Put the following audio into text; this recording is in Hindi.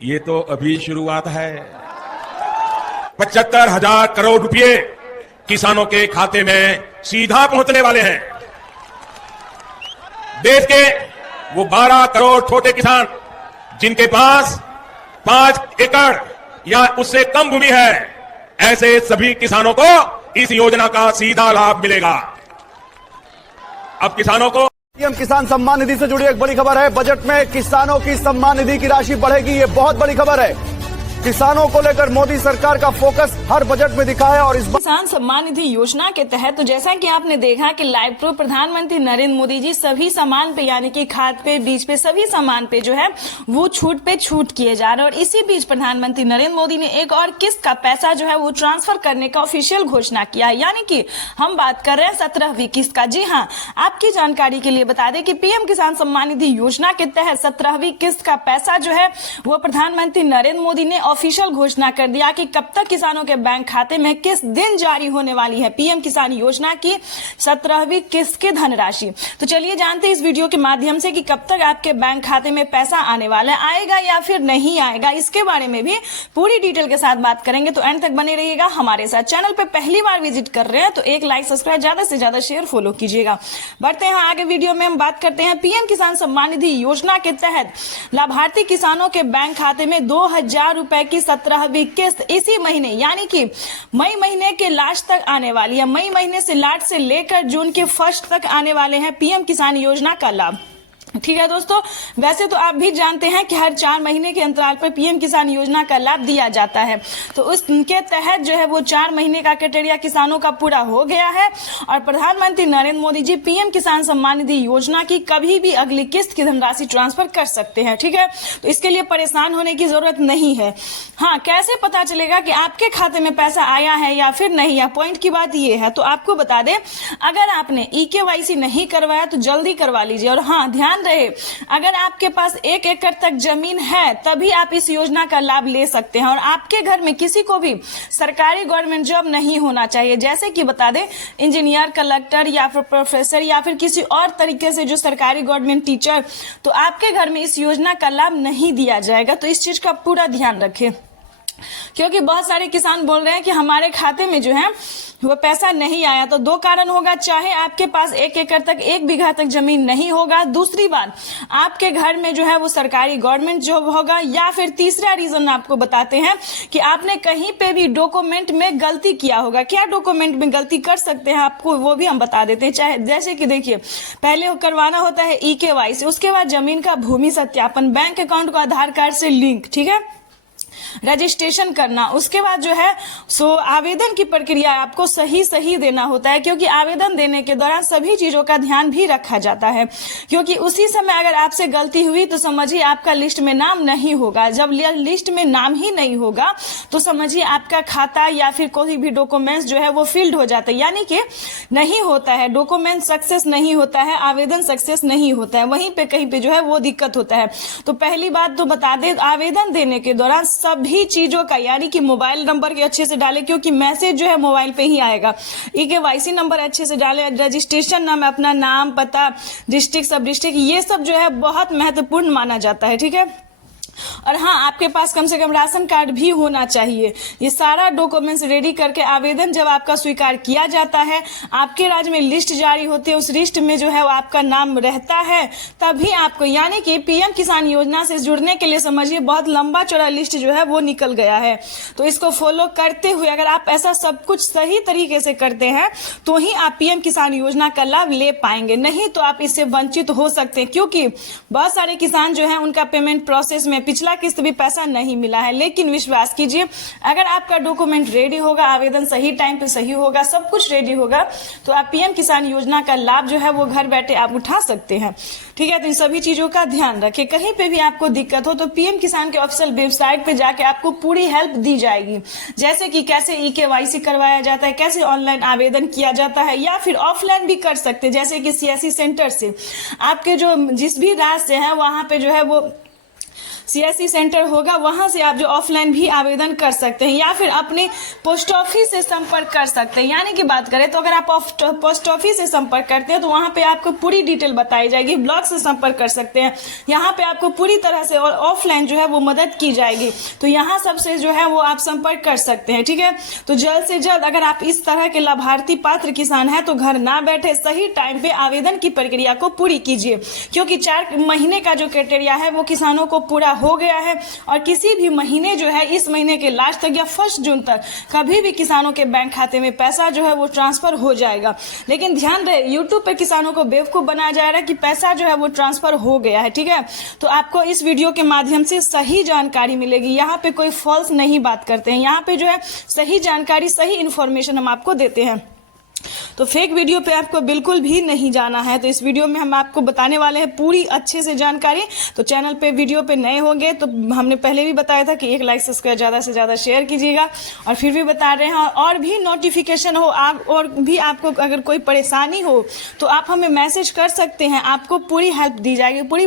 ये तो अभी शुरुआत है। 75,000 करोड़ रुपए किसानों के खाते में सीधा पहुंचने वाले हैं। देश के वो 12 करोड़ छोटे किसान जिनके पास 5 एकड़ या उससे कम भूमि है, ऐसे सभी किसानों को इस योजना का सीधा लाभ मिलेगा। अब किसानों को पीएम किसान सम्मान निधि से जुड़ी एक बड़ी खबर है। बजट में किसानों की सम्मान निधि की राशि बढ़ेगी, ये बहुत बड़ी खबर है। किसानों को लेकर मोदी सरकार का फोकस हर बजट में दिखा है। और इस किसान सम्मान निधि योजना के तहत तो जैसा कि आपने देखा कि लाइव प्रो प्रधानमंत्री नरेंद्र मोदी जी सभी सामान पे यानी कि खाद पे, बीज पे, सभी सामान पे जो है वो छूट पे छूट किए जा रहे हैं। और इसी बीच प्रधानमंत्री नरेंद्र मोदी ने एक और किस्त का पैसा जो है वो ट्रांसफर करने का ऑफिशियल घोषणा किया है, यानी कि हम बात कर रहे हैं 17वीं किस्त का। जी हाँ, आपकी जानकारी के लिए बता दें कि पीएम किसान सम्मान निधि योजना के तहत 17वीं किस्त का पैसा जो है वो प्रधानमंत्री नरेंद्र मोदी ने ऑफिशियल घोषणा कर दिया कि कब तक किसानों के बैंक खाते में किस दिन जारी होने वाली है पीएम किसान योजना की 17वीं किस्त की धनराशि। तो चलिए जानते हैं इस वीडियो के माध्यम से कि कब तक आपके बैंक खाते में पैसा आने वाला है, आएगा या फिर नहीं आएगा, इसके बारे में भी पूरी डिटेल के साथ बात करेंगे। तो एंड तक बने रहिएगा हमारे साथ। चैनल पे पहली बार विजिट कर रहे हैं तो एक लाइक, सब्सक्राइब, ज्यादा से ज्यादा शेयर, फॉलो कीजिएगा। बढ़ते हैं आगे वीडियो में। हम बात करते हैं पीएम किसान सम्मान निधि योजना के तहत लाभार्थी किसानों के बैंक खाते में 2,000 रुपए की 17वीं किस्त इसी महीने यानी कि मई महीने के लास्ट तक आने वाली है। मई महीने से लास्ट से लेकर जून के फर्स्ट तक आने वाले हैं पीएम किसान योजना का लाभ। ठीक है दोस्तों, वैसे तो आप भी जानते हैं कि हर 4 महीने के अंतराल पर पीएम किसान योजना का लाभ दिया जाता है। तो उसके तहत जो है वो 4 महीने का क्राइटेरिया किसानों का पूरा हो गया है और प्रधानमंत्री नरेंद्र मोदी जी पीएम किसान सम्मान निधि योजना की कभी भी अगली किस्त की धनराशि ट्रांसफर कर सकते हैं। ठीक है, तो इसके लिए परेशान होने की जरूरत नहीं है। हाँ, कैसे पता चलेगा कि आपके खाते में पैसा आया है या फिर नहीं है, पॉइंट की बात ये है। तो आपको बता दें, अगर आपने EKYC नहीं करवाया तो जल्दी करवा लीजिए। और हाँ, ध्यान रहे, अगर आपके पास 1 एकड़ तक जमीन है तभी आप इस योजना का लाभ ले सकते हैं। और आपके घर में किसी को भी सरकारी गवर्नमेंट जॉब नहीं होना चाहिए, जैसे कि बता दें इंजीनियर, कलेक्टर या फिर प्रोफेसर या फिर किसी और तरीके से जो सरकारी गवर्नमेंट टीचर, तो आपके घर में इस योजना का लाभ नहीं दिया जाएगा। तो इस चीज का पूरा ध्यान रखें, क्योंकि बहुत सारे किसान बोल रहे हैं कि हमारे खाते में जो है वो पैसा नहीं आया। तो 2 कारण होगा, चाहे आपके पास 1 एकड़ तक, 1 बीघा तक जमीन नहीं होगा, दूसरी बात आपके घर में जो है वो सरकारी गवर्नमेंट जॉब होगा, या फिर तीसरा रीजन आपको बताते हैं कि आपने कहीं पे भी डॉक्यूमेंट में गलती किया होगा। क्या डॉक्यूमेंट में गलती कर सकते हैं आपको वो भी हम बता देते हैं। चाहे जैसे कि देखिए, पहले करवाना होता है EKYC, उसके बाद जमीन का भूमि सत्यापन, बैंक अकाउंट को आधार कार्ड से लिंक, ठीक है, रजिस्ट्रेशन करना, उसके बाद जो है आवेदन की प्रक्रिया आपको सही देना होता है, क्योंकि आवेदन देने के दौरान सभी चीजों का ध्यान भी रखा जाता है। क्योंकि उसी समय अगर आपसे गलती हुई तो समझिए आपका लिस्ट में नाम नहीं होगा। जब लिस्ट में नाम ही नहीं होगा तो समझिए आपका खाता या फिर कोई भी डॉक्यूमेंट्स जो है वो फील्ड हो जाता है, यानी कि नहीं होता है, डॉक्यूमेंट सक्सेस नहीं होता है, आवेदन सक्सेस नहीं होता है, वहीं पे कहीं पे जो है वो दिक्कत होता है। तो पहली बात तो बता दें, आवेदन देने के दौरान सभी चीजों का यानी कि मोबाइल नंबर के अच्छे से डालें, क्योंकि मैसेज जो है मोबाइल पे ही आएगा। EKYC नंबर अच्छे से डालें, रजिस्ट्रेशन नाम, अपना नाम, पता, डिस्ट्रिक्ट, सब डिस्ट्रिक्ट, ये सब जो है बहुत महत्वपूर्ण माना जाता है। ठीक है, और हाँ, आपके पास कम से कम राशन कार्ड भी होना चाहिए। ये सारा डॉक्यूमेंट्स रेडी करके आवेदन जब आपका स्वीकार किया जाता है, आपके राज्य में लिस्ट जारी होती है, उस लिस्ट में जो है वो आपका नाम रहता है, तभी आपको, यानी कि पीएम किसान योजना से जुड़ने के लिए समझिए बहुत लंबा चौड़ा लिस्ट जो है वो निकल गया है। तो इसको फॉलो करते हुए अगर आप ऐसा सब कुछ सही तरीके से करते हैं तो ही आप पीएम किसान योजना का लाभ ले पाएंगे, नहीं तो आप इससे वंचित हो सकते हैं। क्योंकि बहुत सारे किसान जो है उनका पेमेंट प्रोसेस में पिछला किस्त भी पैसा नहीं मिला है। लेकिन विश्वास कीजिए, अगर आपका डॉक्यूमेंट रेडी होगा, आवेदन सही टाइम पे सही होगा, सब कुछ रेडी होगा, तो आप पीएम किसान योजना का लाभ जो है वो घर बैठे आप उठा सकते हैं। ठीक है, तो इन सभी चीजों का ध्यान रखें। कहीं पे भी आपको दिक्कत हो तो पीएम किसान के ऑफिशियल वेबसाइट पे जाके आपको पूरी हेल्प दी जाएगी, जैसे कि कैसे EKYC करवाया जाता है, कैसे ऑनलाइन आवेदन किया जाता है, या फिर ऑफलाइन भी कर सकते हैं, जैसे कि CSC सेंटर से आपके जो जिस भी राज्य से है वहां पे जो है वो CSC सेंटर होगा, वहां से आप जो ऑफलाइन भी आवेदन कर सकते हैं, या फिर अपने पोस्ट ऑफिस से संपर्क कर सकते हैं। यानी कि बात करें तो अगर आप पोस्ट ऑफिस से संपर्क करते हैं तो वहां पे आपको पूरी डिटेल बताई जाएगी। ब्लॉक से संपर्क कर सकते हैं, यहाँ पे आपको पूरी तरह से और ऑफलाइन जो है वो मदद की जाएगी। तो यहाँ सबसे जो है वो आप संपर्क कर सकते हैं, ठीक है। तो जल्द से जल्द अगर आप इस तरह के लाभार्थी पात्र किसान हैं तो घर ना बैठे, सही टाइम पे आवेदन की प्रक्रिया को पूरी कीजिए, क्योंकि 4 महीने का जो क्राइटेरिया है वो किसानों को पूरा हो गया है। और किसी भी महीने जो है इस महीने के लास्ट तक या 1 जून तक कभी भी किसानों के बैंक खाते में पैसा जो है वो ट्रांसफर हो जाएगा। लेकिन ध्यान रहे, यूट्यूब पे किसानों को बेवकूफ बनाया जा रहा है कि पैसा जो है वो ट्रांसफर हो गया है, ठीक है। तो आपको इस वीडियो के माध्यम से सही जानकारी मिलेगी। यहाँ पे कोई फॉल्स नहीं बात करते हैं, यहाँ पे जो है सही जानकारी, सही इंफॉर्मेशन हम आपको देते हैं। तो फेक वीडियो पे आपको बिल्कुल भी नहीं जाना है। तो इस वीडियो में हम आपको बताने वाले हैं पूरी अच्छे से जानकारी। तो चैनल पे वीडियो पे नए होंगे तो हमने पहले भी बताया था कि 1 लाइक सब्सक्राइब ज़्यादा से ज़्यादा शेयर कीजिएगा, और फिर भी बता रहे हैं और भी नोटिफिकेशन हो आप, और भी आपको अगर कोई परेशानी हो तो आप हमें मैसेज कर सकते हैं, आपको पूरी हेल्प दी जाएगी, पूरी